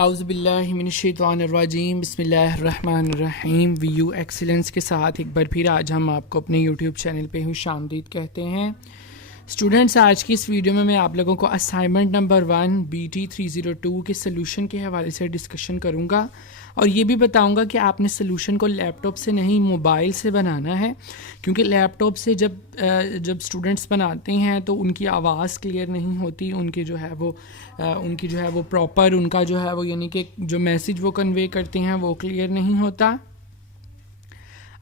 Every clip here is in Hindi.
औज़ुबिल्लाहिमिनश्शैतानिर्रजीम बिस्मिल्लाहिर्रहमानिर्रहीम। वीयू एक्सीलेंस के साथ एक बार फिर आज हम आपको अपने यूट्यूब चैनल पे खुशामदीद कहते हैं। स्टूडेंट्स, आज की इस वीडियो में मैं आप लोगों को असाइनमेंट नंबर 1 BT 302 के सलूशन के हवाले से डिस्कशन करूँगा और ये भी बताऊँगा कि आपने सलूशन को लैपटॉप से नहीं मोबाइल से बनाना है, क्योंकि लैपटॉप से जब स्टूडेंट्स बनाते हैं तो उनकी आवाज़ क्लियर नहीं होती, उनकी जो है वो प्रॉपर उनका जो है वो यानी कि जो मैसेज वो कन्वे करते हैं वो क्लियर नहीं होता।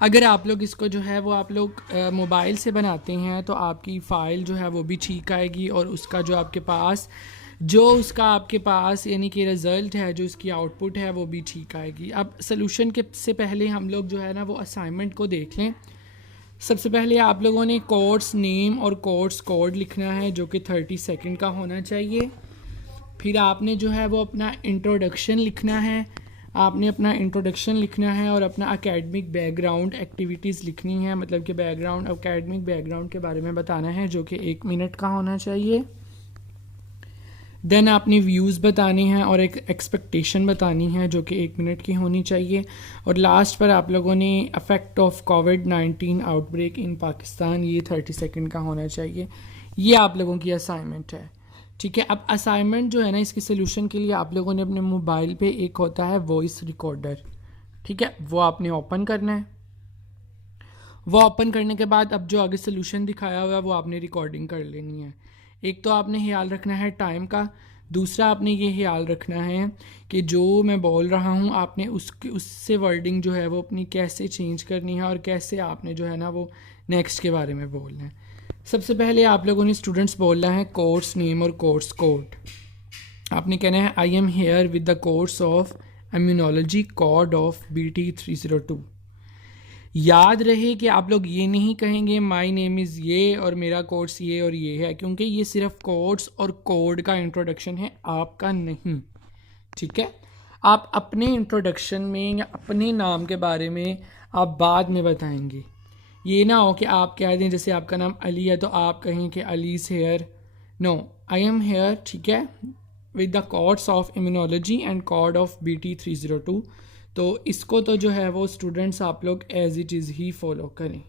अगर आप लोग इसको जो है वो आप लोग मोबाइल से बनाते हैं तो आपकी फ़ाइल जो है वो भी ठीक आएगी और उसका जो आपके पास यानी कि रिज़ल्ट है, जो उसकी आउटपुट है वो भी ठीक आएगी। अब सलूशन के से पहले हम लोग जो है ना वो असाइनमेंट को देख लें। सबसे पहले आप लोगों ने कोर्स नेम और कोर्स कोड लिखना है जो कि 30 सेकंड का होना चाहिए। फिर आपने जो है वो अपना इंट्रोडक्शन लिखना है, और अपना एकेडमिक बैकग्राउंड एक्टिविटीज़ लिखनी है, मतलब कि एकेडमिक बैकग्राउंड के बारे में बताना है जो कि 1 मिनट का होना चाहिए। देन आपने व्यूज़ बताने हैं और एक एक्सपेक्टेशन बतानी है जो कि 1 मिनट की होनी चाहिए। और लास्ट पर आप लोगों ने इफ़ेक्ट ऑफ कोविड-19 आउटब्रेक इन पाकिस्तान, ये 30 सेकंड का होना चाहिए। ये आप लोगों की असाइनमेंट है, ठीक है। अब असाइनमेंट जो है ना, इसके सोल्यूशन के लिए आप लोगों ने अपने मोबाइल पे एक होता है वॉइस रिकॉर्डर, ठीक है, वो आपने ओपन करना है। वो ओपन करने के बाद अब जो आगे सोल्यूशन दिखाया हुआ है वो आपने रिकॉर्डिंग कर लेनी है। एक तो आपने ख्याल रखना है टाइम का, दूसरा आपने ये ख्याल रखना है कि जो मैं बोल रहा हूँ आपने उससे वर्डिंग जो है वो अपनी कैसे चेंज करनी है और कैसे आपने जो है ना वो नेक्स्ट के बारे में बोलना है। सबसे पहले आप लोगों ने स्टूडेंट्स बोलना है कोर्स नेम और कोर्स कोड। आपने कहना है आई am here with the course of immunology code of BT 302। याद रहे कि आप लोग ये नहीं कहेंगे माय नेम इज़ ये और मेरा कोर्स ये और ये है, क्योंकि ये सिर्फ कोर्स और कोड का इंट्रोडक्शन है, आपका नहीं, ठीक है। आप अपने इंट्रोडक्शन में या अपने नाम के बारे में आप बाद में बताएंगे। ये ना हो कि आप कह दें जैसे आपका नाम अली है तो आप कहें कि अलीज़ here. No, I am here, ठीक है, with the course of immunology and code of BT 302। तो इसको तो जो है वो स्टूडेंट्स आप लोग एज इट इज़ ही फॉलो करें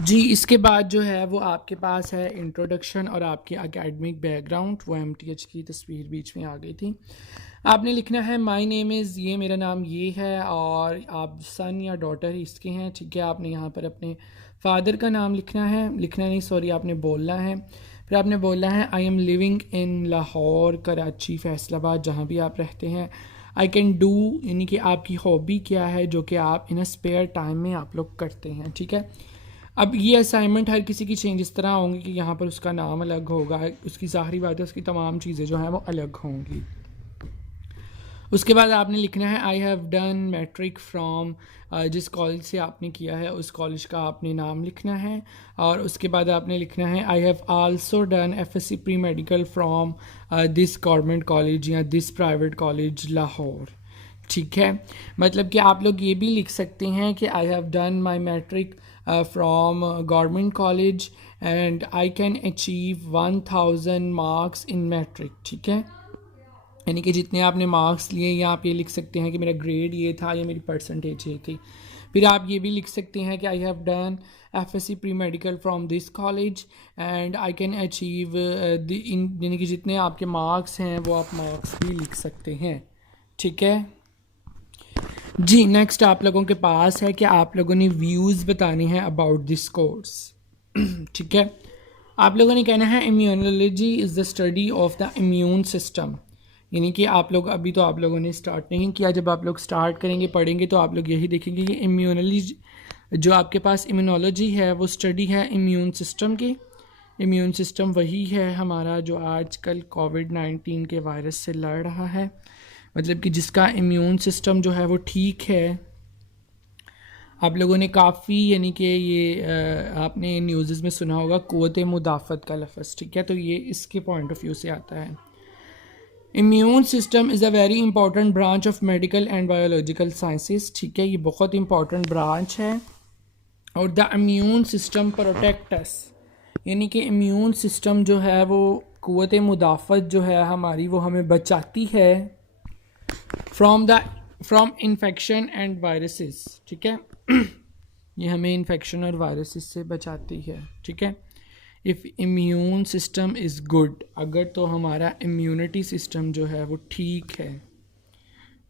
जी। इसके बाद जो है वो आपके पास है इंट्रोडक्शन और आपकी एकेडमिक बैकग्राउंड। वो MTH की तस्वीर बीच में आ गई थी। आपने लिखना है माय नेम इज़ ये, मेरा नाम ये है, और आप सन या डॉटर इसके हैं, ठीक है। आपने यहाँ पर अपने फादर का नाम आपने बोलना है। फिर आपने बोलना है I am living in Lahore, Karachi, Faisalabad, जहाँ भी आप रहते हैं। आई कैन डू, यानी कि आपकी हॉबी क्या है जो कि आप इन स्पेयर टाइम में आप लोग करते हैं, ठीक है। अब ये असाइनमेंट हर किसी की चेंज इस तरह होंगी कि यहाँ पर उसका नाम अलग होगा, उसकी ज़ाहिरी बात है उसकी तमाम चीज़ें जो हैं वो अलग होंगी। उसके बाद आपने लिखना है I have done matric from, जिस कॉलेज से आपने किया है उस कॉलेज का आपने नाम लिखना है। और उसके बाद आपने लिखना है I have also done FSC pre medical from this government college या दिस प्राइवेट कॉलेज लाहौर, ठीक है। मतलब कि आप लोग ये भी लिख सकते हैं कि I have done my matric from government college and I can achieve 1000 marks in matric, ठीक है। यानी कि जितने आपने मार्क्स लिए, या आप ये लिख सकते हैं कि मेरा ग्रेड ये था या मेरी परसेंटेज ये थी। फिर आप ये भी लिख सकते हैं कि I have done FSC pre medical from this college and I can achieve यानी कि जितने आपके मार्क्स हैं वो आप मार्क्स भी लिख सकते हैं, ठीक है जी। नेक्स्ट आप लोगों के पास है कि आप लोगों ने व्यूज़ बताने हैं अबाउट दिस कोर्स, ठीक है। आप लोगों ने कहना है immunology is the study of the immune system, यानी कि आप लोगों ने स्टार्ट नहीं किया। जब आप लोग स्टार्ट करेंगे पढ़ेंगे तो आप लोग यही देखेंगे कि इम्यूनोलॉजी जो आपके पास इम्यूनोलॉजी है वो स्टडी है इम्यून सिस्टम की। इम्यून सिस्टम वही है हमारा जो आजकल कोविड-19 के वायरस से लड़ रहा है, मतलब कि जिसका इम्यून सिस्टम जो है वो ठीक है। आप लोगों ने काफ़ी यानी कि ये आपने न्यूज़ में सुना होगा क़ुव्वत मुदाफ़त का लफ्ज़, ठीक है। तो ये इसके पॉइंट ऑफ व्यू से आता है। Immune system is a very important branch of medical and biological sciences, ठीक है। ये बहुत इंपॉर्टेंट ब्रांच है। और the immune system protect us, यानी कि इम्यून सिस्टम जो है वो क़ुव्वत मुदाफ़त जो है हमारी वो हमें बचाती है फ्रॉम इन्फेक्शन एंड वायरसेस, ठीक है। ये हमें इन्फेक्शन और वायरसेस से बचाती है, ठीक है। If immune system is good, अगर तो हमारा इम्यूनिटी सिस्टम जो है वो ठीक है,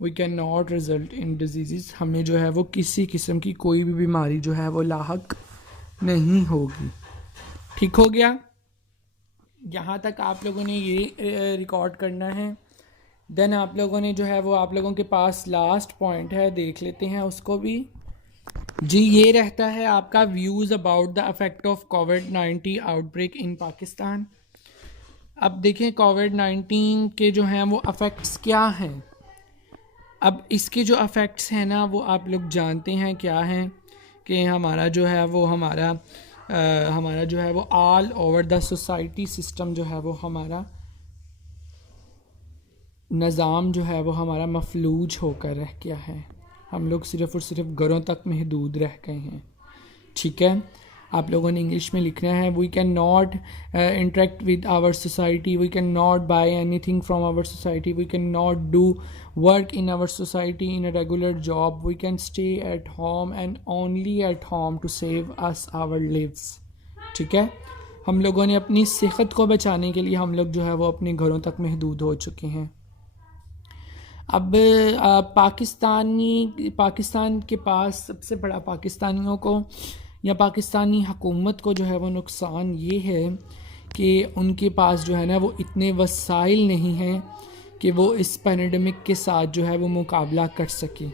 we can not result in disease, हमें जो है वो किसी किस्म की कोई भी बीमारी जो है वो लाहक नहीं होगी। ठीक हो गया, यहाँ तक आप लोगों ने ये रिकॉर्ड करना है। देन आप लोगों ने जो है वो आप लोगों के पास लास्ट पॉइंट है, देख लेते हैं उसको भी जी। ये रहता है आपका views about the affect of covid outbreak इन पाकिस्तान। अब देखें कोविड-19 के जो हैं वो अफेक्ट्स क्या हैं। अब इसके जो अफेक्ट्स हैं ना वो आप लोग जानते हैं क्या हैं कि हमारा जो है वो हमारा जो है वो all over the society system जो है वो हमारा निज़ाम जो है वो हमारा मफलूज होकर रह गया है। हम लोग सिर्फ़ और सिर्फ घरों तक महदूद रह गए हैं, ठीक है। आप लोगों ने इंग्लिश में लिखना है, we can not interact with our society, we can not buy anything from our society, we can not do work in our society in a regular job, we can stay at home and only at home to save us our lives, ठीक है। हम लोगों ने अपनी सेहत को बचाने के लिए हम लोग जो है वो अपने घरों तक महदूद हो चुके हैं। अब पाकिस्तान के पास सबसे बड़ा पाकिस्तानियों को या पाकिस्तानी हुकूमत को जो है वो नुकसान ये है कि उनके पास जो है ना वो इतने वसाइल नहीं हैं कि वो इस पैंडेमिक के साथ जो है वो मुकाबला कर सके।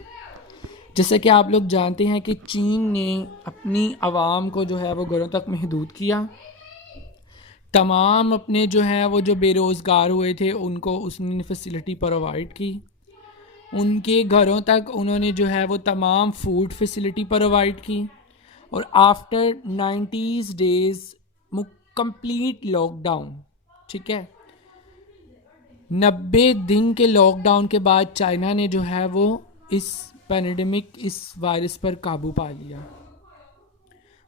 जैसे कि आप लोग जानते हैं कि चीन ने अपनी आवाम को जो है वो घरों तक महदूद किया, तमाम अपने जो है वो जो बेरोज़गार हुए थे उनको उसने फैसिलिटी प्रोवाइड की, उनके घरों तक उन्होंने जो है वो तमाम फूड फैसिलिटी प्रोवाइड की, और आफ्टर 90 डेज़ कंप्लीट लॉकडाउन, ठीक है, 90 दिन के लॉकडाउन के बाद चाइना ने जो है वो इस पैंडेमिक इस वायरस पर काबू पा लिया।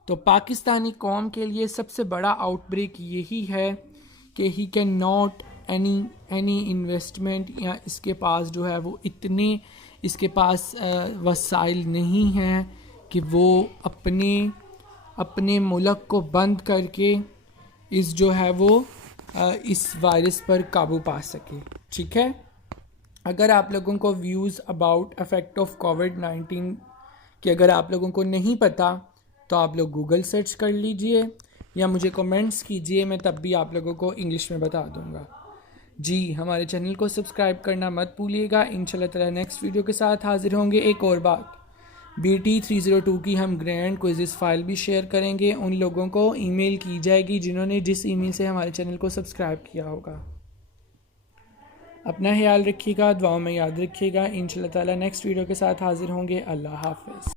तो पाकिस्तानी कौम के लिए सबसे बड़ा आउटब्रेक यही है कि he can not any investment, या इसके पास जो है वो इतने इसके पास वसाइल नहीं हैं कि वो अपने मुल्क को बंद करके इस जो है वो इस वायरस पर काबू पा सके, ठीक है। अगर आप लोगों को व्यूज़ अबाउट अफेक्ट ऑफ कोविड-19 कि अगर आप लोगों को नहीं पता तो आप लोग गूगल सर्च कर लीजिए या मुझे कमेंट्स कीजिए, मैं तब भी आप लोगों को इंग्लिश में बता दूंगा। जी, हमारे चैनल को सब्सक्राइब करना मत भूलिएगा। इंशाल्लाह ताला नेक्स्ट वीडियो के साथ हाजिर होंगे। एक और बात, BT 302 की हम ग्रैंड क्विज़ फाइल भी शेयर करेंगे, उन लोगों को ईमेल की जाएगी जिन्होंने जिस ईमेल से हमारे चैनल को सब्सक्राइब किया होगा। अपना ख्याल रखिएगा, दुआओं में याद रखिएगा। इंशाल्लाह ताला नेक्स्ट वीडियो के साथ हाजिर होंगे। अल्लाह हाफ़िज़।